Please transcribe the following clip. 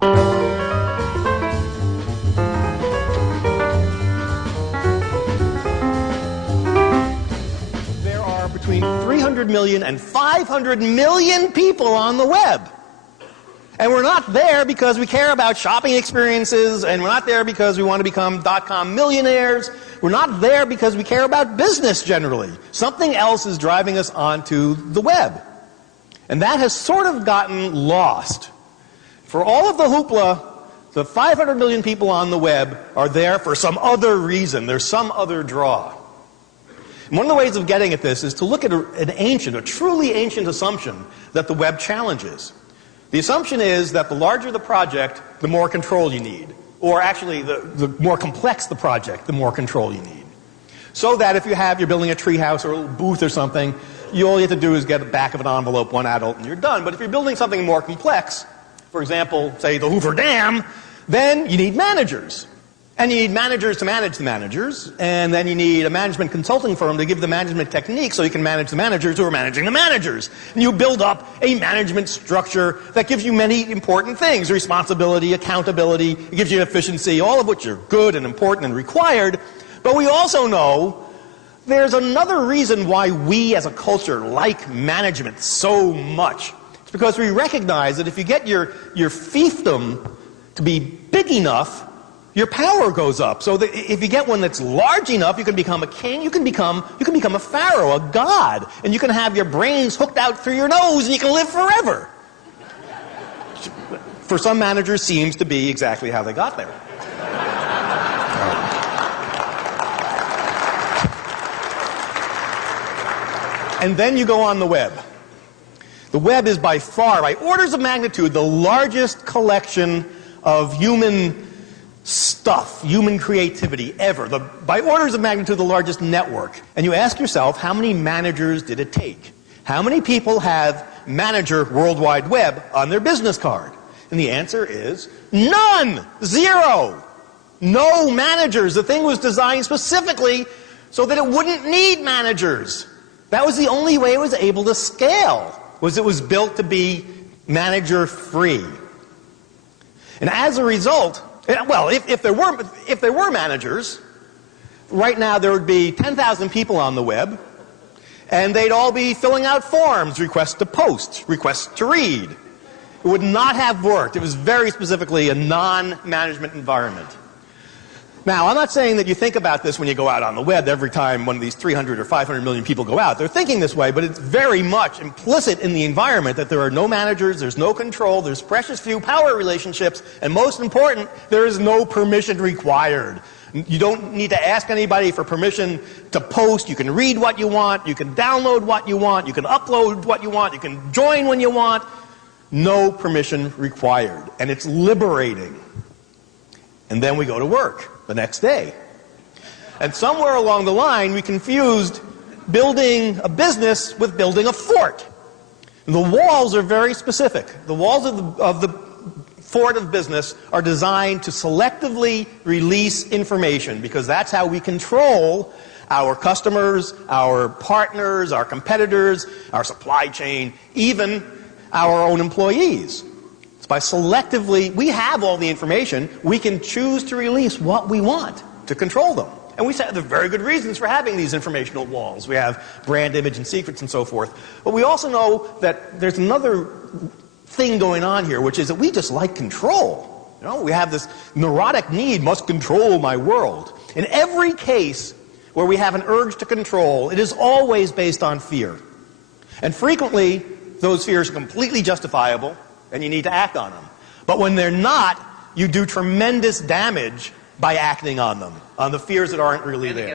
There are between 300 million and 500 million people on the web. And we're not there because we care about shopping experiences, and we're not there because we want to become .com millionaires. We're not there because we care about business generally. Something else is driving us onto the web. And that has sort of gotten lost. For all of the hoopla, the 500 million people on the web are there for some other reason. There's some other draw. And one of the ways of getting at this is to look at a truly ancient assumption that the web challenges. The assumption is that the larger the project, the more control you need. Or actually, the more complex the project, the more control you need. So that if you're building a treehouse or a booth or something, all you have to do is get the back of an envelope, one adult, and you're done. But if you're building something more complex, for example, say the Hoover Dam, then you need managers. And you need managers to manage the managers, and then you need a management consulting firm to give the management techniques so you can manage the managers who are managing the managers. And you build up a management structure that gives you many important things: responsibility, accountability, it gives you efficiency, all of which are good and important and required. But we also know there's another reason why we as a culture like management so much. It's because we recognize that if you get your fiefdom to be big enough, your power goes up. So that if you get one that's large enough, you can become a king, you can become a pharaoh, a god, and you can have your brains hooked out through your nose and you can live forever. For some managers, seems to be exactly how they got there. And then you go on the web. The web is by far, by orders of magnitude, the largest collection of human stuff, human creativity ever. By orders of magnitude, the largest network. And you ask yourself, how many managers did it take? How many people have manager World Wide Web on their business card? And the answer is none! Zero! No managers. The thing was designed specifically so that it wouldn't need managers. That was the only way it was able to scale, was it was built to be manager-free. And as a result, well, if there were managers, right now there would be 10,000 people on the web, and they'd all be filling out forms, requests to post, requests to read. It would not have worked. It was very specifically a non-management environment. Now, I'm not saying that you think about this when you go out on the web every time one of these 300 or 500 million people go out. They're thinking this way, but it's very much implicit in the environment that there are no managers, there's no control, there's precious few power relationships, and most important, there is no permission required. You don't need to ask anybody for permission to post. You can read what you want, you can download what you want, you can upload what you want, you can join when you want. No permission required. And it's liberating. And then we go to work the next day. And somewhere along the line, we confused building a business with building a fort. And the walls are very specific. The walls of the fort of business are designed to selectively release information, because that's how we control our customers, our partners, our competitors, our supply chain, even our own employees. It's by selectively, we have all the information, we can choose to release what we want to control them. And we said there are very good reasons for having these informational walls. We have brand, image, and secrets and so forth. But we also know that there's another thing going on here, which is that we just like control. You know, we have this neurotic need, must control my world. In every case where we have an urge to control, it is always based on fear. And frequently, those fears are completely justifiable, and you need to act on them. But when they're not, you do tremendous damage by acting on them, on the fears that aren't really there.